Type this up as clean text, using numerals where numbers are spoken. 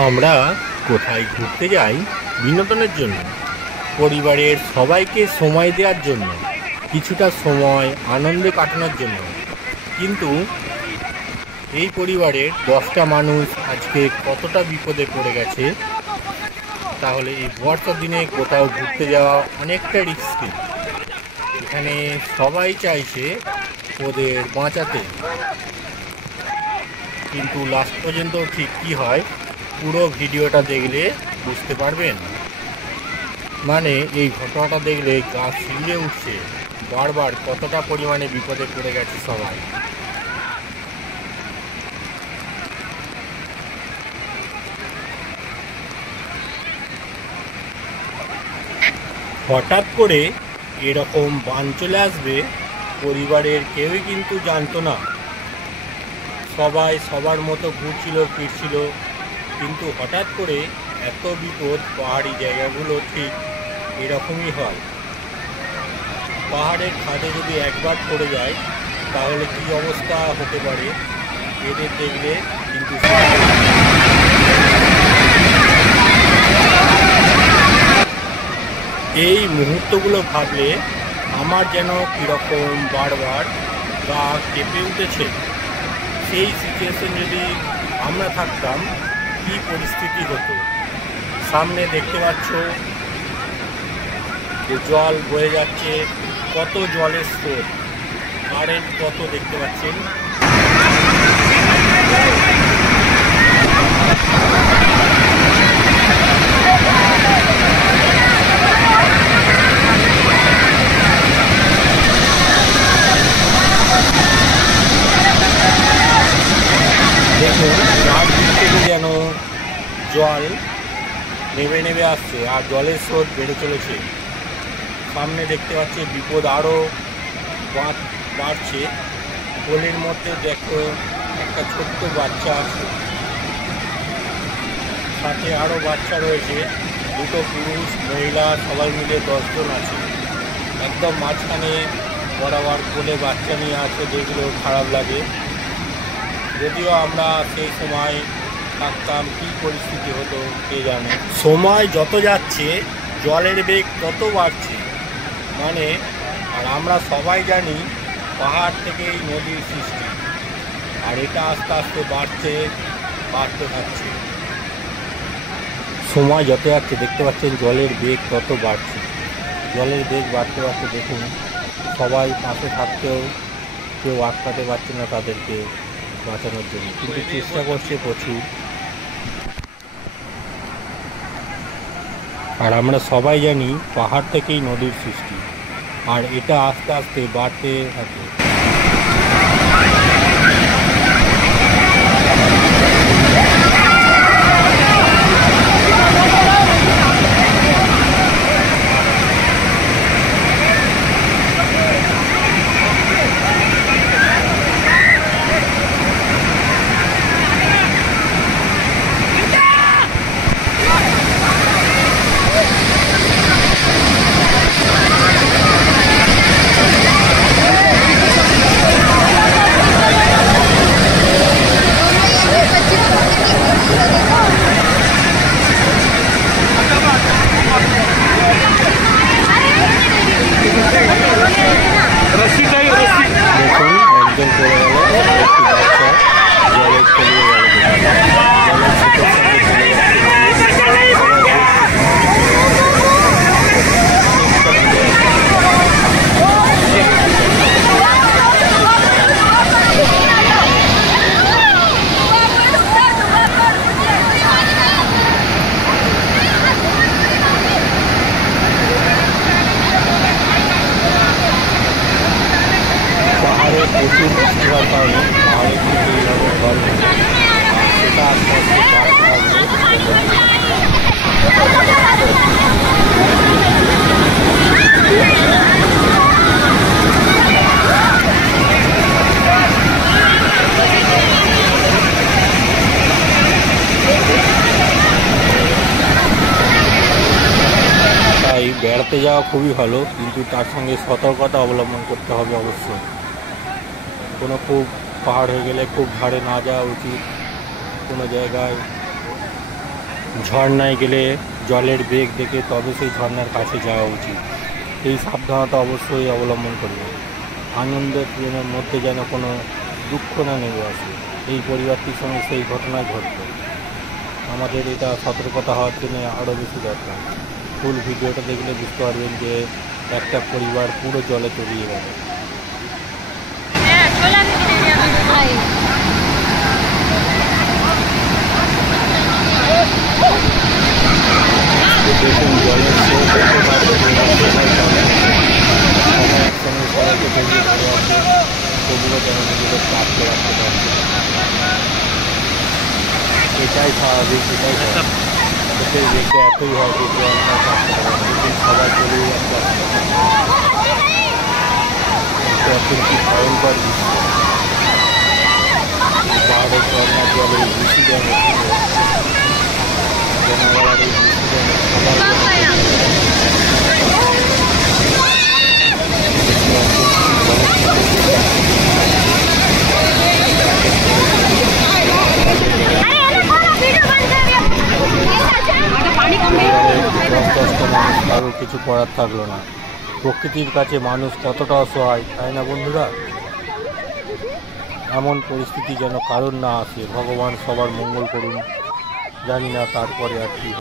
আমরা কোথায় ঘুরতে যাই বিনোদনের জন্য, পরিবারের সবাইকে সময় দেওয়ার জন্য, কিছুটা সময় আনন্দে কাটানোর জন্য। কিন্তু এই পরিবারের 10টা মানুষ আজকে কতটা বিপদে পড়ে গেছে। তাহলে এই বর্ষার দিনে কোথাও ঘুরতে যাওয়া অনেকটা রিস্কি। এখানে সবাই চাইছে ওদের বাঁচাতে, কিন্তু লাস্ট পর্যন্ত ঠিক কী হয় পুরো ভিডিওটা দেখলে বুঝতে পারবেন। মানে এই ঘটনাটা দেখলে গা শিউরে উঠছে, বারবার কতটা পরিমাণে বিপদে পড়ে গেছে সবাই। হঠাৎ করে এরকম বান চলে আসবে পরিবারের কেউই কিন্তু জানতো না। সবাই সবার মতো ঘুরছিল ফিরছিল, কিন্তু হঠাৎ করে এত বিপদ। পাহাড়ি জায়গাগুলো ঠিক এরকমই হয়। পাহাড়ের খাদে যদি একবার পড়ে যায় তাহলে কী অবস্থা হতে পারে এদের দেখলে কিন্তু। এই মুহূর্তগুলো ভাবলে আমার যেন কীরকম বারবার গা কেঁপে উঠেছে। সেই সিচুয়েশন যদি আমরা থাকতাম কী পরিস্থিতি হতো। সামনে দেখতে পাচ্ছ যে জল বয়ে যাচ্ছে, কত জলের স্রোত, কারেন্ট কত দেখতে পাচ্ছেন। দেখুন চারদিক থেকে যেন জল নেমে নেমে আসছে আর জলের স্রোত বেড়ে চলেছে। সামনে দেখতে পাচ্ছি বিপদ আরও বাড়ছে। কোলের মধ্যে দেখো একটা ছোট্ট বাচ্চা আছে, সাথে আরও বাচ্চা রয়েছে, দুটো পুরুষ মহিলা সবাই মিলে 10 জন আছে। একদম মাঝখানে বরাবর কোলে বাচ্চা নিয়ে আছে, যেগুলো খারাপ লাগে। যদিও আমরা সেই সময় থাকতাম কী পরিস্থিতি হতো কে জানে। সময় যত যাচ্ছে জলের বেগ তত বাড়ছে। মানে আর আমরা সবাই জানি পাহাড় থেকেই নদীর সৃষ্টি, আর এটা আস্তে আস্তে বাড়তে থাকছে। সময় যত যাচ্ছে দেখতে পাচ্ছেন জলের বেগ তত বাড়ছে। জলের বেগ বাড়তে বাড়তে দেখুন সবাই পাশে থাকতেও কেউ আটকাতে পারছে না তাদেরকে বাঁচানোর জন্য, কিন্তু চেষ্টা করছে প্রচুর। আর আমরা সবাই জানি পাহাড় থেকেই নদীর সৃষ্টি, আর এটা আস্তে আস্তে বাড়তে থাকে। প্রচুর বৃষ্টি হওয়ার কারণে পাহাড়ের থেকে এইভাবে জল নেমে সেটা আস্তে আস্তে তাই বেড়াতে যাওয়া খুবই ভালো, কিন্তু তার সঙ্গে সতর্কতা অবলম্বন করতে হবে অবশ্যই। কোনো খুব পাহাড় হয়ে গেলে খুব ধারে না যাওয়া উচিত। কোনো জায়গায় ঝর্ণায় গেলে জলের বেগ দেখে তবে সেই ঝর্ণার কাছে যাওয়া উচিত। এই সাবধানতা অবশ্যই অবলম্বন করবে। আনন্দের প্রেমের মধ্যে যেন কোনো দুঃখ না নেমে আসে। এই পরিবারটির সঙ্গে সেই ঘটনায় ঘটল। আমাদের এটা সতর্কতা হওয়ার জন্য আরও বেশি দরকার। ফুল ভিডিওটা দেখলে বুঝতে পারবেন যে একটা পরিবার পুরো জলে তলিয়ে গেল। দেখুন জলের স্রোত এত বাড়ছে সবাই একসঙ্গে সবাইকে বেরিয়ে পড়ে আছে, তবুও যেন নিজেদেরকে আটকে রাখতে পারছে। এটাই স্বাভাবিক, এটাই চোখের দেখে এতই হয় যে জলটা কাটতে পারে না, কিন্তু সবাই চলেই যাচ্ছে আস্তে আস্তে। কি ভয়ঙ্কর দৃশ্য! পাহাড়ের ঝর্ণার জলে বৃষ্টি যেন ছিল, জনগণের এই বৃষ্টি যেন সবাই কারোর কিছু করার থাকলো না। প্রকৃতির কাছে মানুষ কতটা অসহায়, তাই না বন্ধুরা? এমন পরিস্থিতি যেন কারোর না আসে। ভগবান সবার মঙ্গল করুন। জানি না তারপরে আর কি।